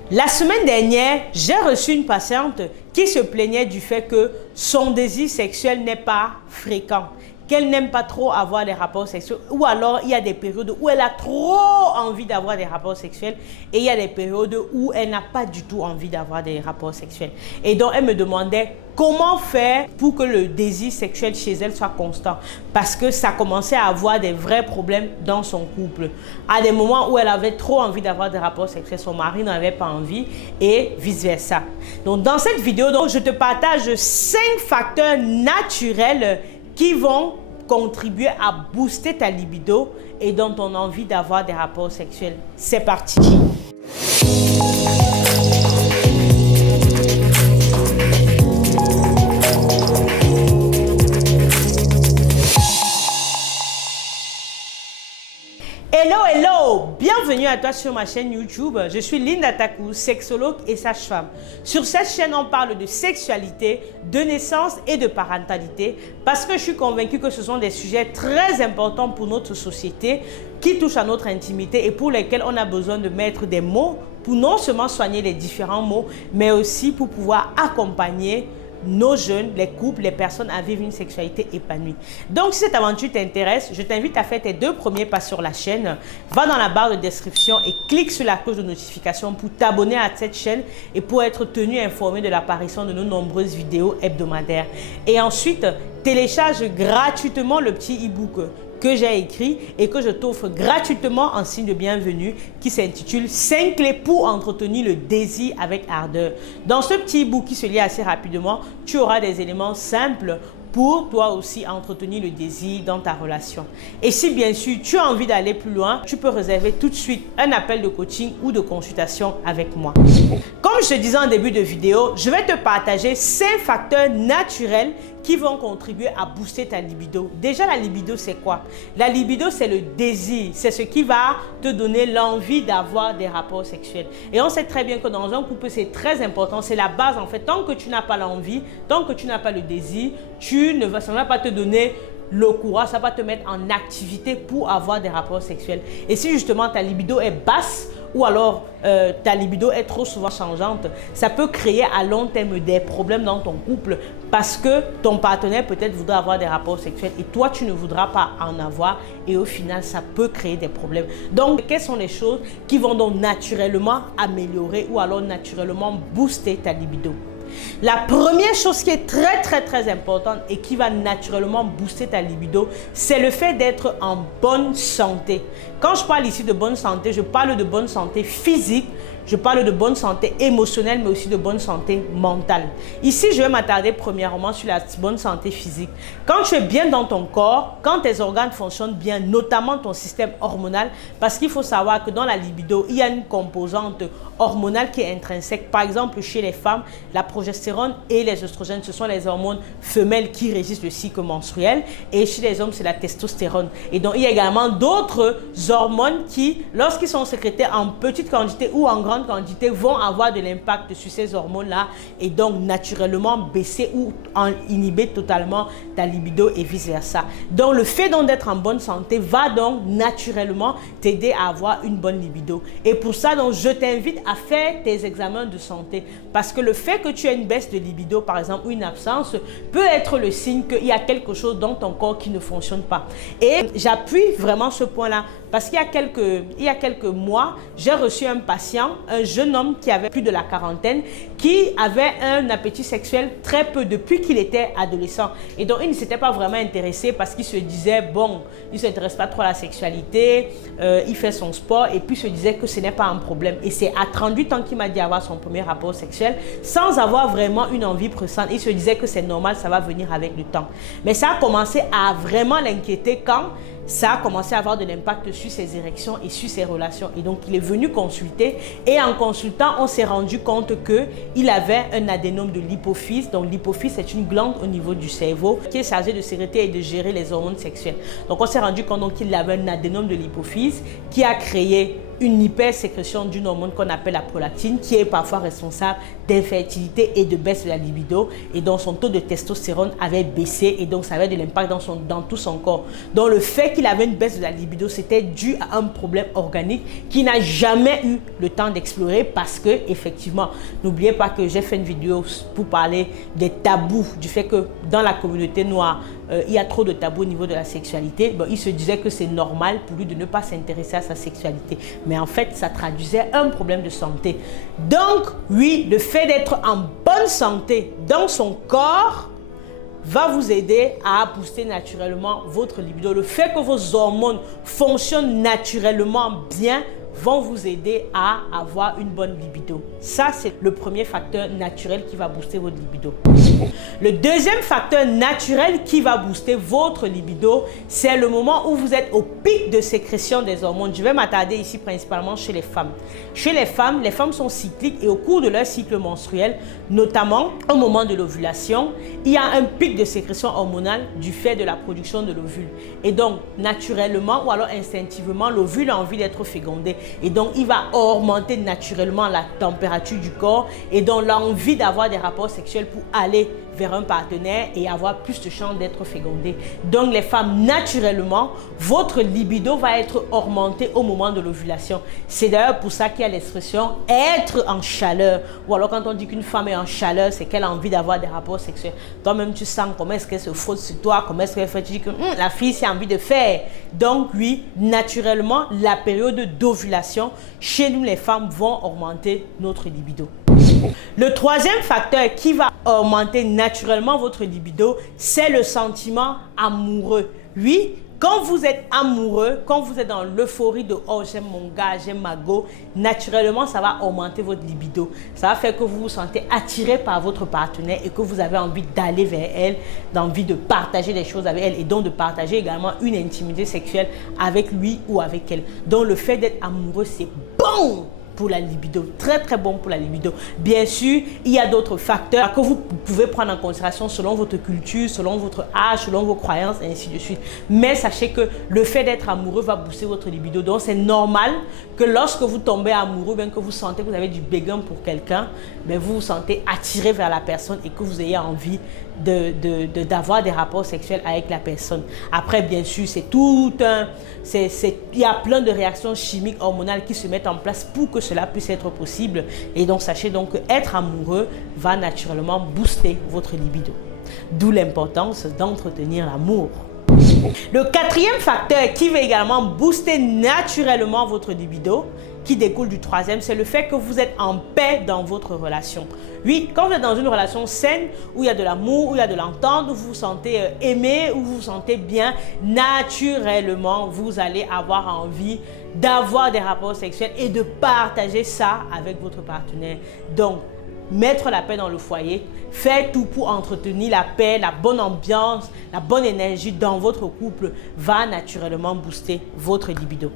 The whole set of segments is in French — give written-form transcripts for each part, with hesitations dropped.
La semaine dernière, j'ai reçu une patiente qui se plaignait du fait que son désir sexuel n'est pas fréquent, qu'elle n'aime pas trop avoir des rapports sexuels, ou alors il y a des périodes où elle a trop envie d'avoir des rapports sexuels et il y a des périodes où elle n'a pas du tout envie d'avoir des rapports sexuels. Et donc elle me demandait comment faire pour que le désir sexuel chez elle soit constant, parce que ça commençait à avoir des vrais problèmes dans son couple. À des moments où elle avait trop envie d'avoir des rapports sexuels, son mari n'avait pas envie et vice-versa. Donc dans cette vidéo, je te partage 5 facteurs naturels qui vont contribuer à booster ta libido et donc ton envie d'avoir des rapports sexuels. C'est parti! Hello, hello! Bienvenue à toi sur ma chaîne YouTube. Je suis Linda Taku, sexologue et sage-femme. Sur cette chaîne, on parle de sexualité, de naissance et de parentalité parce que je suis convaincue que ce sont des sujets très importants pour notre société qui touchent à notre intimité et pour lesquels on a besoin de mettre des mots pour non seulement soigner les différents mots, mais aussi pour pouvoir accompagner nos jeunes, les couples, les personnes à vivre une sexualité épanouie. Donc, si cette aventure t'intéresse, je t'invite à faire tes 2 premiers pas sur la chaîne. Va dans la barre de description et clique sur la cloche de notification pour t'abonner à cette chaîne et pour être tenu informé de l'apparition de nos nombreuses vidéos hebdomadaires. Et ensuite, télécharge gratuitement le petit e-book que j'ai écrit et que je t'offre gratuitement en signe de bienvenue qui s'intitule 5 clés pour entretenir le désir avec ardeur. Dans ce petit e-book qui se lit assez rapidement, tu auras des éléments simples pour toi aussi entretenir le désir dans ta relation. Et si bien sûr tu as envie d'aller plus loin, tu peux réserver tout de suite un appel de coaching ou de consultation avec moi. Comme je te disais en début de vidéo, je vais te partager 5 facteurs naturels qui vont contribuer à booster ta libido. Déjà, la libido, c'est quoi? La libido, c'est le désir. C'est ce qui va te donner l'envie d'avoir des rapports sexuels. Et on sait très bien que dans un couple, c'est très important. C'est la base, en fait. Tant que tu n'as pas l'envie, tant que tu n'as pas le désir, ça ne va pas te donner le courage, ça va te mettre en activité pour avoir des rapports sexuels. Et si justement ta libido est basse ou alors ta libido est trop souvent changeante, ça peut créer à long terme des problèmes dans ton couple parce que ton partenaire peut-être voudra avoir des rapports sexuels et toi tu ne voudras pas en avoir et au final ça peut créer des problèmes. Donc quelles sont les choses qui vont donc naturellement améliorer ou alors naturellement booster ta libido? La première chose qui est très importante et qui va naturellement booster ta libido, c'est le fait d'être en bonne santé. Quand je parle ici de bonne santé, je parle de bonne santé physique, je parle de bonne santé émotionnelle, mais aussi de bonne santé mentale. Ici, je vais m'attarder premièrement sur la bonne santé physique. Quand tu es bien dans ton corps, quand tes organes fonctionnent bien, notamment ton système hormonal, parce qu'il faut savoir que dans la libido, il y a une composante hormonale qui est intrinsèque. Par exemple, chez les femmes, la progestérone et les oestrogènes, ce sont les hormones femelles qui régissent le cycle menstruel. Et chez les hommes, c'est la testostérone. Et donc, il y a également d'autres hormones qui, lorsqu'ils sont sécrétés en petite quantité ou en grande quantité, vont avoir de l'impact sur ces hormones-là et donc naturellement baisser ou inhiber totalement ta libido et vice-versa. Donc, le fait d'être en bonne santé va donc naturellement t'aider à avoir une bonne libido. Et pour ça, donc, je t'invite à faire tes examens de santé parce que le fait que tu aies une baisse de libido, par exemple, ou une absence, peut être le signe qu'il y a quelque chose dans ton corps qui ne fonctionne pas. Et j'appuie vraiment ce point-là parce qu'il y a quelques mois, j'ai reçu un patient, un jeune homme qui avait plus de la quarantaine, qui avait un appétit sexuel très peu depuis qu'il était adolescent. Et donc, il ne s'était pas vraiment intéressé parce qu'il se disait, bon, il ne s'intéresse pas trop à la sexualité, il fait son sport et puis se disait que ce n'est pas un problème. Et c'est à 38 ans qu'il m'a dit avoir son premier rapport sexuel sans avoir vraiment une envie pressante. Il se disait que c'est normal, ça va venir avec le temps. Mais ça a commencé à vraiment l'inquiéter quand ça a commencé à avoir de l'impact sur ses érections et sur ses relations. Et donc, il est venu consulter et en consultant, on s'est rendu compte qu'il avait un adénome de l'hypophyse. Donc, l'hypophyse, c'est une glande au niveau du cerveau qui est chargée de sécréter et de gérer les hormones sexuelles. Donc, on s'est rendu compte qu'il avait un adénome de l'hypophyse qui a créé une hypersécrétion d'une hormone qu'on appelle la prolactine, qui est parfois responsable d'infertilité et de baisse de la libido, et donc son taux de testostérone avait baissé, et donc ça avait de l'impact dans tout son corps. Donc le fait qu'il avait une baisse de la libido, c'était dû à un problème organique qu'il n'a jamais eu le temps d'explorer, parce que effectivement, n'oubliez pas que j'ai fait une vidéo pour parler des tabous, du fait que dans la communauté noire, il y a trop de tabous au niveau de la sexualité. Bon, il se disait que c'est normal pour lui de ne pas s'intéresser à sa sexualité. Mais en fait, ça traduisait un problème de santé. Donc, oui, le fait d'être en bonne santé dans son corps va vous aider à booster naturellement votre libido. Le fait que vos hormones fonctionnent naturellement bien vont vous aider à avoir une bonne libido. Ça, c'est le premier facteur naturel qui va booster votre libido. Le deuxième facteur naturel qui va booster votre libido, c'est le moment où vous êtes au pic de sécrétion des hormones. Je vais m'attarder ici principalement chez les femmes. Chez les femmes sont cycliques et au cours de leur cycle menstruel, notamment au moment de l'ovulation, il y a un pic de sécrétion hormonale du fait de la production de l'ovule. Et donc, naturellement ou alors instinctivement, l'ovule a envie d'être fécondé. Et donc, il va augmenter naturellement la température du corps et donc l'envie d'avoir des rapports sexuels pour aller vers un partenaire et avoir plus de chances d'être fécondé. Donc, les femmes, naturellement, votre libido va être augmenté au moment de l'ovulation. C'est d'ailleurs pour ça qu'il y a l'expression « être en chaleur ». Ou alors, quand on dit qu'une femme est en chaleur, c'est qu'elle a envie d'avoir des rapports sexuels. Toi-même, tu sens comment est-ce qu'elle se frotte sur toi, comment est-ce qu'elle fait. Tu dis que la fille, c'est envie de faire. Donc, oui, naturellement, la période d'ovulation, chez nous, les femmes, vont augmenter notre libido. Le troisième facteur qui va augmenter naturellement votre libido, c'est le sentiment amoureux. Oui, quand vous êtes amoureux, quand vous êtes dans l'euphorie de « oh, j'aime mon gars, j'aime ma go », naturellement, ça va augmenter votre libido. Ça va faire que vous vous sentez attiré par votre partenaire et que vous avez envie d'aller vers elle, d'envie de partager des choses avec elle et donc de partager également une intimité sexuelle avec lui ou avec elle. Donc, le fait d'être amoureux, c'est bon pour la libido, très très bon pour la libido. Bien sûr, il y a d'autres facteurs que vous pouvez prendre en considération selon votre culture, selon votre âge, selon vos croyances et ainsi de suite. Mais sachez que le fait d'être amoureux va booster votre libido. Donc c'est normal que lorsque vous tombez amoureux, bien que vous sentez que vous avez du béguin pour quelqu'un, mais vous vous sentez attiré vers la personne et que vous ayez envie d'avoir des rapports sexuels avec la personne. Après, bien sûr, c'est tout un... il y a plein de réactions chimiques, hormonales qui se mettent en place pour que cela puisse être possible. Et donc, sachez donc qu'être amoureux va naturellement booster votre libido. D'où l'importance d'entretenir l'amour. Le quatrième facteur qui va également booster naturellement votre libido, qui découle du troisième, c'est le fait que vous êtes en paix dans votre relation. Oui, quand vous êtes dans une relation saine, où il y a de l'amour, où il y a de l'entente, où vous vous sentez aimé, où vous vous sentez bien, naturellement, vous allez avoir envie d'avoir des rapports sexuels et de partager ça avec votre partenaire. Donc, mettre la paix dans le foyer, faire tout pour entretenir la paix, la bonne ambiance, la bonne énergie dans votre couple va naturellement booster votre libido.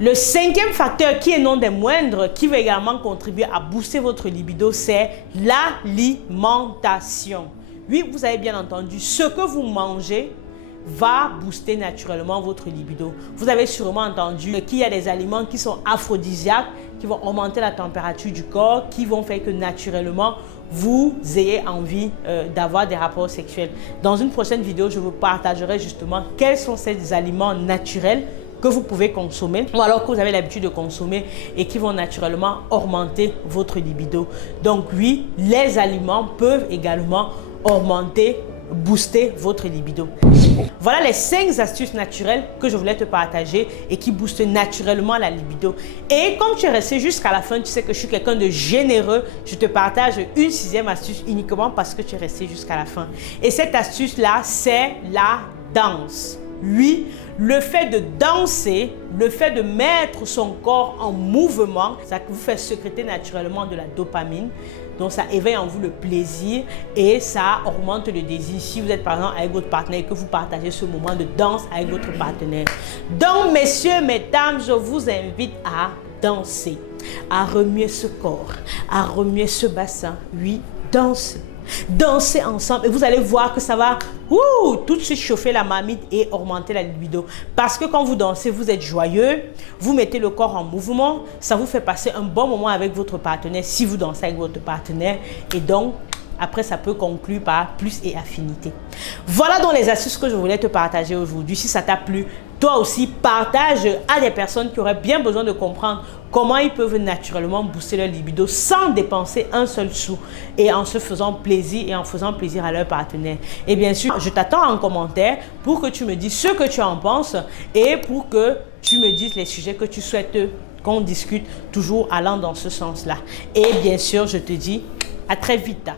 Le cinquième facteur, qui est non des moindres, qui va également contribuer à booster votre libido, c'est l'alimentation. Oui, vous avez bien entendu, ce que vous mangez va booster naturellement votre libido. Vous avez sûrement entendu qu'il y a des aliments qui sont aphrodisiaques, qui vont augmenter la température du corps, qui vont faire que naturellement, vous ayez envie d'avoir des rapports sexuels. Dans une prochaine vidéo, je vous partagerai justement quels sont ces aliments naturels que vous pouvez consommer ou alors que vous avez l'habitude de consommer et qui vont naturellement augmenter votre libido. Donc oui, les aliments peuvent également booster votre libido. Voilà les 5 astuces naturelles que je voulais te partager et qui boostent naturellement la libido. Et comme tu es resté jusqu'à la fin, tu sais que je suis quelqu'un de généreux, je te partage une 6e astuce uniquement parce que tu es resté jusqu'à la fin. Et cette astuce-là, c'est la danse. Oui, le fait de danser, le fait de mettre son corps en mouvement, ça vous fait sécréter naturellement de la dopamine. Donc, ça éveille en vous le plaisir et ça augmente le désir. Si vous êtes par exemple avec votre partenaire et que vous partagez ce moment de danse avec votre partenaire. Donc, messieurs, mesdames, je vous invite à danser, à remuer ce corps, à remuer ce bassin. Oui, danse. Dansez ensemble et vous allez voir que ça va tout de suite chauffer la marmite et augmenter la libido. Parce que quand vous dansez, vous êtes joyeux, vous mettez le corps en mouvement, ça vous fait passer un bon moment avec votre partenaire si vous dansez avec votre partenaire. Et donc, après, ça peut conclure par plus et affinité. Voilà donc les astuces que je voulais te partager aujourd'hui. Si ça t'a plu, toi aussi, partage à des personnes qui auraient bien besoin de comprendre comment ils peuvent naturellement booster leur libido sans dépenser un seul sou et en se faisant plaisir et en faisant plaisir à leur partenaire. Et bien sûr, je t'attends en commentaire pour que tu me dises ce que tu en penses et pour que tu me dises les sujets que tu souhaites qu'on discute, toujours allant dans ce sens-là. Et bien sûr, je te dis à très vite.